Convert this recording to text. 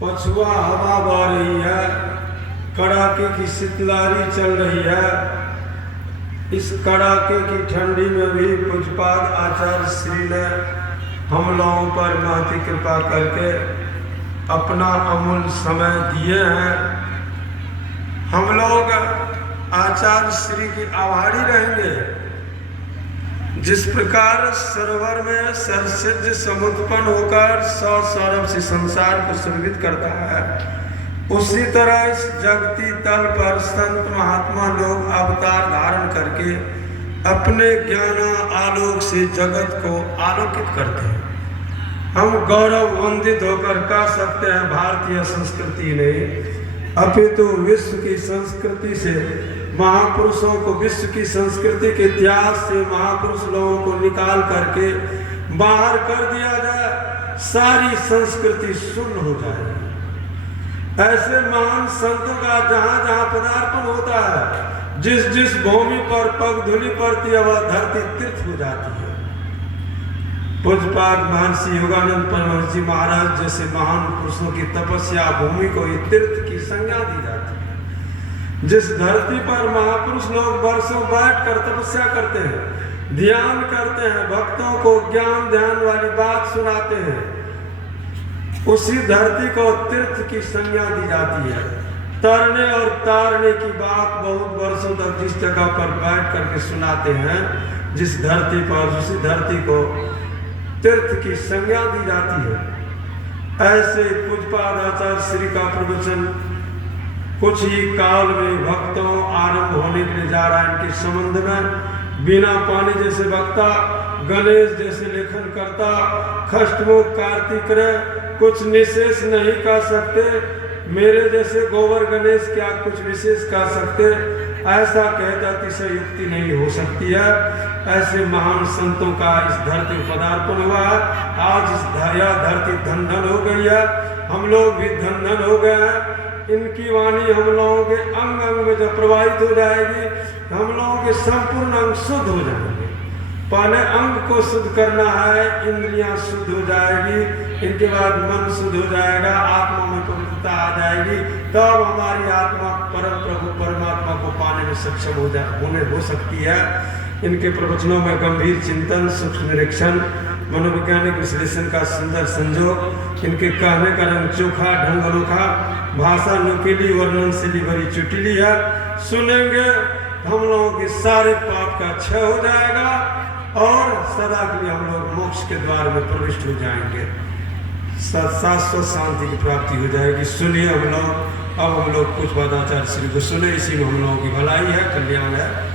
पछुआ हवा बह रही है, कड़ाके की शीतलहरी चल रही है। इस कड़ाके की ठंडी में भी पूज्यपाद आचार्य श्री ने हम लोगों पर महती कृपा करके अपना अमूल्य समय दिए हैं। हम लोग आचार्य श्री की आभारी रहेंगे। जिस प्रकार सरोवर में सरसिज समुत्पन्न होकर सौ सौरभ से संसार को सुरभित करता है, उसी तरह इस जगती तल पर संत महात्मा लोग अवतार धारण करके अपने ज्ञान आलोक से जगत को आलोकित करते हैं। हम गौरव वंदित होकर कह सकते हैं भारतीय संस्कृति ने अपितु विश्व की संस्कृति से महापुरुषों को, विश्व की संस्कृति के इतिहास से महापुरुष लोगों को निकाल करके बाहर कर दिया जाए, सारी संस्कृति शून्य हो जाएगी। ऐसे महान संतों का जहां जहां पदार्पण होता है, जिस जिस भूमि पर पग धूलि पड़ती है, वह धरती तीर्थ हो जाती है। पूज्यपाद महर्षि योगानंद परमहंस जी महाराज जैसे महान पुरुषों की तपस्या भूमि को तीर्थ की संज्ञा दी जाती है। जिस धरती पर महापुरुष लोग वर्षों बैठकर तपस्या करते हैं, ध्यान करते हैं, भक्तों को ज्ञान ध्यान वाली बात सुनाते हैं, उसी धरती को तीर्थ की संज्ञा दी जाती है। तरने और तारने की बात बहुत वर्षों तक जिस जगह पर बैठ करके सुनाते हैं, जिस धरती पर, उसी धरती को तीर्थ की संज्ञा दी जाती है। ऐसे पूज्यपाद आचार्य श्री का प्रवचन कुछ ही काल में भक्तों आरंभ होने के लिए जा रहा है। इनके संबंध में बिना पानी जैसे वक्ता, गणेश जैसे लेखन करता, खष्टमुख कार्तिक रे कुछ निशेष नहीं कह सकते, मेरे जैसे गोबर गणेश क्या कुछ विशेष कह सकते, ऐसा कहता अतिशय युक्ति नहीं हो सकती है। ऐसे महान संतों का इस धरती पर पदार्पण हुआ है। आज इस धरती धन धन हो गई है, हम लोग भी धन धन हो गए हैं। इनकी वाणी हम लोगों के अंग अंग में जब प्रवाहित हो जाएगी, हम लोगों के संपूर्ण अंग शुद्ध हो जाएंगे। पहले अंग को शुद्ध करना है, इंद्रियां शुद्ध हो जाएगी, इनके बाद मन शुद्ध हो जाएगा, आत्मा में पवित्रता आ जाएगी, तब हमारी आत्मा परम प्रभु परमात्मा को पाने में सक्षम हो सकती है। इनके प्रवचनों में गंभीर चिंतन, सूक्ष्म निरीक्षण, मनोवैज्ञानिक विश्लेषण का सुंदर संजोग, इनके कहने का रंग चोखा, ढंग अनोखा, भाषा नुकीली, वर्णन शैली बड़ी चुटीली है। सुनेंगे हम लोगों के सारे पाप का क्षय हो जाएगा और सदा के लिए हम लोग मोक्ष के द्वार में प्रविष्ट हो जाएंगे, शाश्वत शांति की प्राप्ति हो जाएगी। सुनिए हम लोग, अब हम लोग पूज्यपाद आचार्य श्री को सुने, इसी में हम लोगों की भलाई है, कल्याण है।